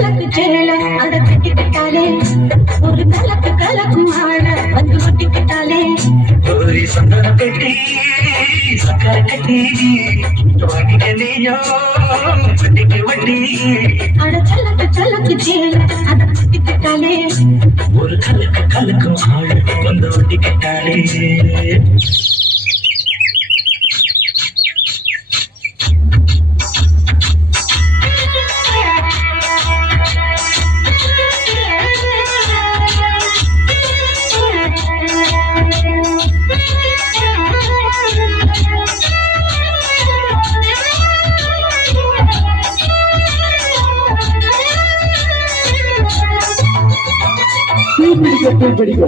கலக்கு சேல அத கட்டிக்கிட்டாலே ஒரு கலக்கு கலக்கும் ஆள வந்து ஒட்டிக்கிட்டாலே ஒரு சந்தன பெட்டி சக்கர கட்டி வாங்கிக்கலையோ வட்டிக்கு வட்டி அட கலக்கு கலக்கு சேல அத கட்டிக்கிட்டாலே ஒரு கலக்கு கலக்கும் ஆள வந்து ஒட்டிக்கிட்டாலே படிக்க